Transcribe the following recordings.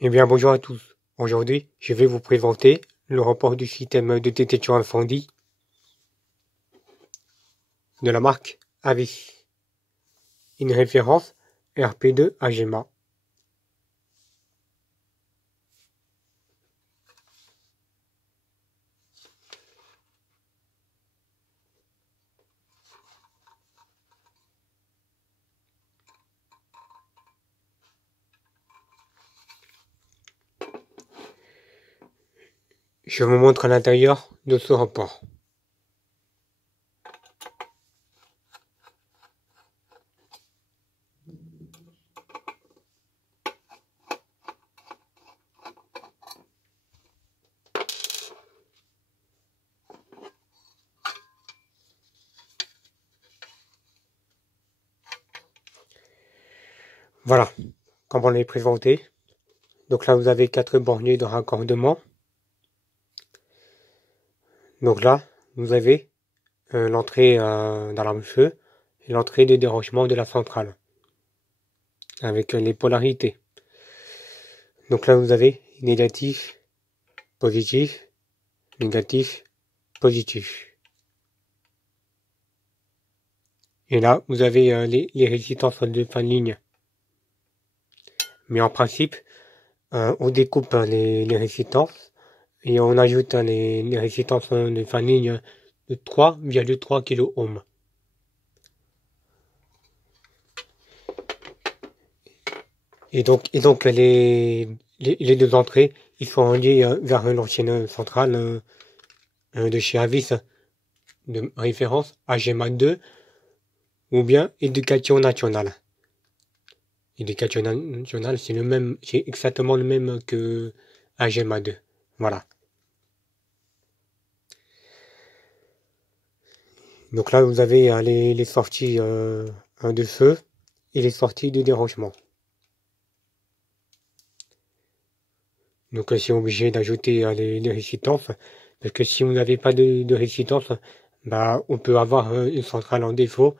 Eh bien, bonjour à tous. Aujourd'hui, je vais vous présenter le rapport du système de détection incendie de la marque Avis. Une référence RP2 AGEMA. Je vous montre l'intérieur de ce rapport. Voilà, comme on l'a présenté. Donc là, vous avez 4 borniers de raccordement. Donc là, vous avez l'entrée d'alarme-feu et l'entrée de dérangement de la centrale, avec les polarités. Donc là, vous avez négatif, positif, négatif, positif. Et là, vous avez les résistances de fin de ligne. Mais en principe, on découpe les résistances et on ajoute les résistances de fin de ligne de 3,3 kΩ. Et donc les deux entrées, ils sont reliés vers l'ancienne centrale de chez Avis, de référence AGEMA 2, ou bien Éducation nationale. Éducation nationale, c'est exactement le même que AGEMA 2. Voilà. Donc là, vous avez les sorties de feu et les sorties de dérangement. Donc c'est obligé d'ajouter les résistances, parce que si vous n'avez pas de résistance, bah, on peut avoir une centrale en défaut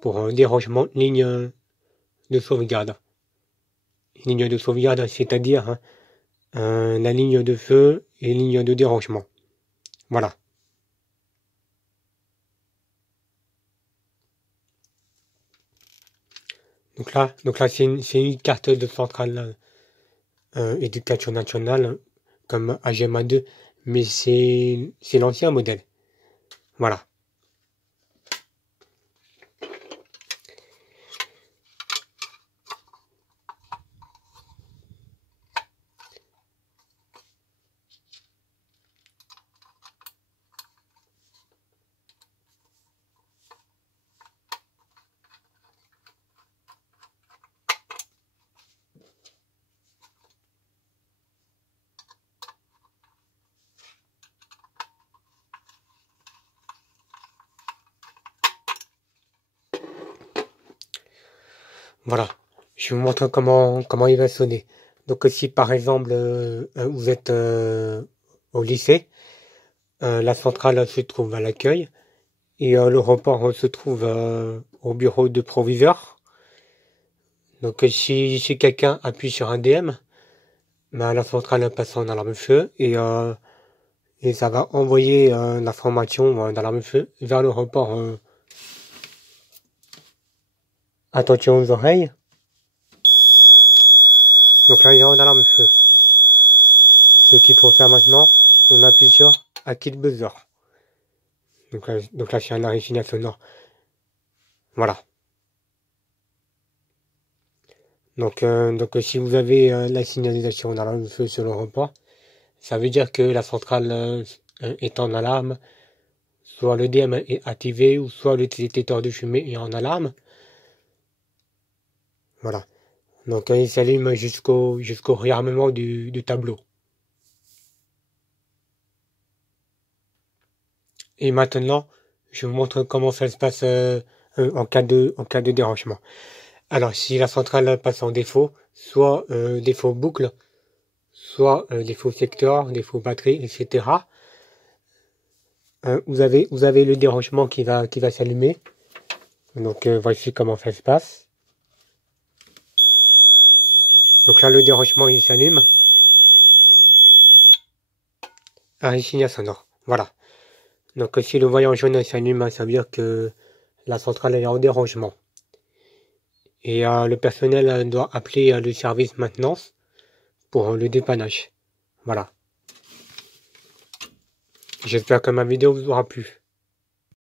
pour un dérangement ligne de sauvegarde. Ligne de sauvegarde, c'est-à-dire la ligne de feu et ligne de dérangement. Voilà. Donc là c'est une carte de centrale éducation nationale comme AGEMA 2, mais c'est l'ancien modèle. Voilà. Voilà. Je vous montre comment il va sonner. Donc si par exemple vous êtes au lycée, la centrale se trouve à l'accueil et le report se trouve au bureau de proviseur. Donc si quelqu'un appuie sur un DM, ben, la centrale passe en alarme-feu et ça va envoyer l'information d'alarme-feu vers le report. Attention aux oreilles. Donc là il est en alarme-feu. Ce qu'il faut faire maintenant, on appuie sur Acquit Buzzer. Donc là c'est un arrêt signal sonore. Voilà. Donc si vous avez la signalisation d'alarme-feu sur le report, ça veut dire que la centrale est en alarme, soit le DM est activé, ou soit le détecteur de fumée est en alarme. Voilà. Donc il s'allume jusqu'au réarmement du tableau. Et maintenant, je vous montre comment ça se passe en cas de dérangement. Alors si la centrale passe en défaut, soit défaut boucle, soit défaut secteur, défaut batterie, etc. Vous avez le dérangement qui va s'allumer. Donc voici comment ça se passe. Donc là, le dérangement, il s'allume. Un signal sonore. Voilà. Donc si le voyant jaune s'allume, ça veut dire que la centrale est en dérangement. Et le personnel doit appeler le service maintenance pour le dépannage. Voilà. J'espère que ma vidéo vous aura plu.